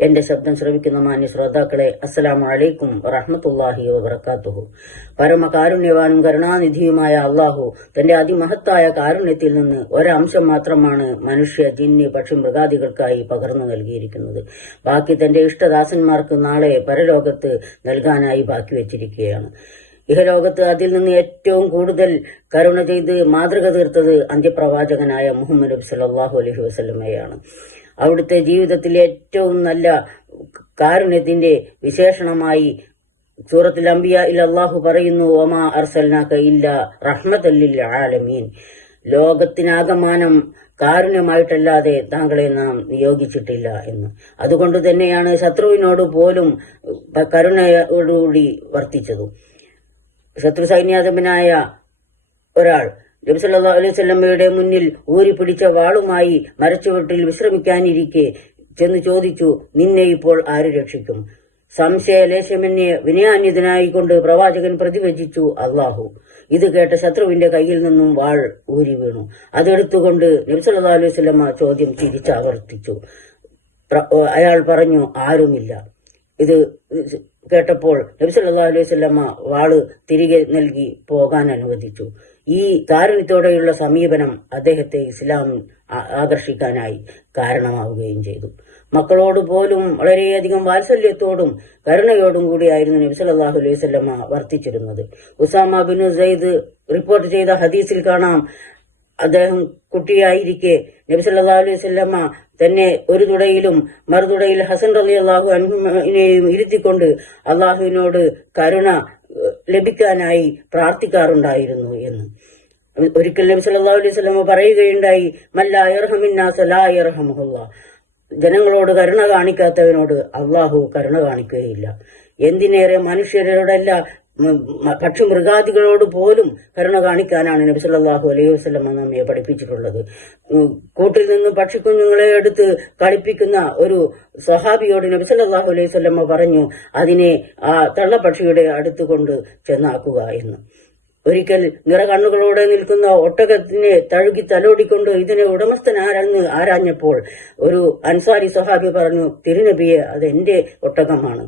എന്റെ ശബ്ദം ശ്രവിക്കുന്ന മാന്യ ശ്രോതാക്കളെ അസ്സലാമു അലൈക്കും വറഹമത്തല്ലാഹി വബറകാതുഹു. പരമകാരുണ്യവാനും കരുണാനിധിയുമായ അള്ളാഹു തന്റെ അതിമഹത്തായ കാരുണ്യത്തിൽ നിന്ന് ഒരംശം മാത്രമാണ് മനുഷ്യ ജിന്നി പക്ഷി മൃഗാദികൾക്കായി പകർന്നു നൽകിയിരിക്കുന്നത്. ബാക്കി തന്റെ ഇഷ്ടദാസന്മാർക്ക് നാളെ പരലോകത്ത് നൽകാനായി ബാക്കി വെച്ചിരിക്കുകയാണ്. ഇഹലോകത്ത് അതിൽ നിന്ന് ഏറ്റവും കൂടുതൽ കരുണ ചെയ്ത് മാതൃക തീർത്തത് അന്ത്യപ്രവാചകനായ മുഹമ്മദ് നബി സല്ലല്ലാഹു അലൈഹി വസല്ലമയാണ് അവിടുത്തെ ജീവിതത്തിലെ ഏറ്റവും നല്ല കാരുണ്യത്തിന്റെ വിശേഷണമായി സൂറത്തിൽ അംബിയ ഇൽ അള്ളാഹു പറയുന്നു ഒമാ അർസൽനാക്ക ഇല്ല റഹ്മത്തല്ലിൽ ആലമീൻ. ലോകത്തിനാകമാനം കാരുണ്യമായിട്ടല്ലാതെ താങ്കളെ നാം നിയോഗിച്ചിട്ടില്ല എന്ന്. അതുകൊണ്ട് തന്നെയാണ് ശത്രുവിനോട് പോലും കരുണയോടുകൂടി വർത്തിച്ചതും. ശത്രു സൈന്യാധിപനായ ഒരാൾ നബിസല്ലാ അലൈഹി സ്വല്ലമ്മയുടെ മുന്നിൽ ഊരി പിടിച്ച വാളുമായി മരച്ചുവട്ടിൽ വിശ്രമിക്കാനിരിക്കെ ചെന്ന് ചോദിച്ചു നിന്നെ ഇപ്പോൾ ആര് രക്ഷിക്കും? സംശയലേശമെന്നെ വിനയാന്യതനായിക്കൊണ്ട് പ്രവാചകൻ പ്രതിവചിച്ചു അള്ളാഹു. ഇത് കേട്ട ശത്രുവിന്റെ കയ്യിൽ നിന്നും വാൾ ഊരി വീണു. അതെടുത്തുകൊണ്ട് നബിസല്ലാ അലൈഹി സ്വലമ്മ ചോദ്യം തിരിച്ചാവർത്തിച്ചു. അയാൾ പറഞ്ഞു ആരുമില്ല. ഇത് കേട്ടപ്പോൾ നബി സല്ലല്ലാഹു അലൈഹി വസല്ലമ വാൾ തിരികെ നൽകി പോകാൻ അനുവദിച്ചു. ഈ കാരുണ്യത്തോടെയുള്ള സമീപനം അദ്ദേഹത്തെ ഇസ്ലാം ആകർഷിക്കാനായി കാരണമാവുകയും ചെയ്തു. മക്കളോട് പോലും വളരെയധികം വാത്സല്യത്തോടും കരുണയോടും കൂടിയായിരുന്നു നബി സല്ലല്ലാഹു അലൈഹി വസല്ലമ വർത്തിച്ചിരുന്നത്. ഉസാമ ബിൻ സെയ്ദ് റിപ്പോർട്ട് ചെയ്ത ഹദീസിൽ കാണാം അദ്ദേഹം കുട്ടിയായിരിക്കെ നബി സല്ലല്ലാഹു അലൈഹി വസല്ലമ തന്നെ ഒരു തുടയിലും മറുതുടയിൽ ഹസൻ റലി അള്ളാഹു അൻഹുവിനെയും ഇരുത്തിക്കൊണ്ട് അള്ളാഹുവിനോട് കരുണ ലഭിക്കാനായി പ്രാർത്ഥിക്കാറുണ്ടായിരുന്നു എന്ന്. ഒരിക്കൽ നബി സല്ലാ അലൈഹി സ്വലമ പറയുകയുണ്ടായി ജനങ്ങളോട് കരുണ കാണിക്കാത്തവനോട് അള്ളാഹു കരുണ കാണിക്കുകയില്ല. എന്തിനേറെ മനുഷ്യരോടല്ല പക്ഷി മൃഗാദികളോട് പോലും കരുണ കാണിക്കാനാണ് നബി സല്ലാഹു അലൈഹി വസ്ലമ നമ്മെ പഠിപ്പിച്ചിട്ടുള്ളത്. കൂട്ടിൽ നിന്ന് പക്ഷിക്കുഞ്ഞുങ്ങളെ എടുത്ത് കളിപ്പിക്കുന്ന ഒരു സ്വഹാബിയോട് നബി സല്ലാഹു അലൈഹി വസല്ലമ പറഞ്ഞു അതിനെ ആ തള്ളപ്പക്ഷിയുടെ അടുത്ത് കൊണ്ട് ചെന്നാക്കുക എന്ന്. ഒരിക്കൽ നിറകണ്ണുകളോടെ നിൽക്കുന്ന ഒട്ടകത്തിനെ തഴുകി തലോടിക്കൊണ്ട് ഇതിനെ ഉടമസ്ഥൻ ആരാന്ന് ആരാഞ്ഞപ്പോൾ ഒരു അൻസാരി സഹാബി പറഞ്ഞു തിരുനബിയെ അത് എന്റെ ഒട്ടകമാണ്.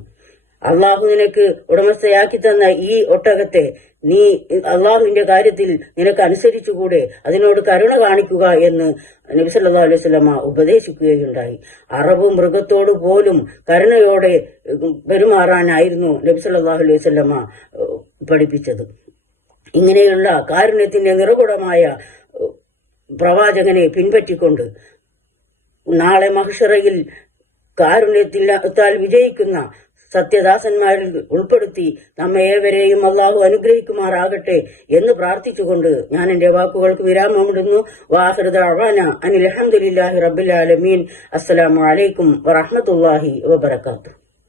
അള്ളാഹു നിനക്ക് ഉടമസ്ഥയാക്കി തന്ന ഈ ഒട്ടകത്തെ നീ അള്ളാഹുവിന്റെ കാര്യത്തിൽ നിനക്ക് അനുസരിച്ചുകൂടെ അതിനോട് കരുണ കാണിക്കുക എന്ന് നബിസല്ലാ അലൈഹി വസല്ലമ ഉപദേശിക്കുകയുണ്ടായി. അറബ് മൃഗത്തോട് പോലും കരുണയോടെ പെരുമാറാനായിരുന്നു നബിസല്ലാ അലൈഹി വസല്ലമ പഠിപ്പിച്ചത്. ഇങ്ങനെയുള്ള കാരുണ്യത്തിന്റെ നിറകുടമായ പ്രവാചകനെ പിൻപറ്റിക്കൊണ്ട് നാളെ മഹിഷറയിൽ കാരുണ്യത്താൽ വിജയിക്കുന്ന സത്യദാസന്മാരിൽ ഉൾപ്പെടുത്തി നമ്മെ ഏവരെയും അള്ളാഹു അനുഗ്രഹിക്കുമാറാകട്ടെ എന്ന് പ്രാർത്ഥിച്ചുകൊണ്ട് ഞാൻ എന്റെ വാക്കുകൾക്ക് വിരാമമിടുന്നു. വാഹൃദ അവാന അനിൽ അഹമ്മദില്ലാഹി റബ്ബിൽ ആലമീൻ. അസ്സലാമു അലൈക്കും വറഹ്മത്തുള്ളാഹി വബറകാതുഹു.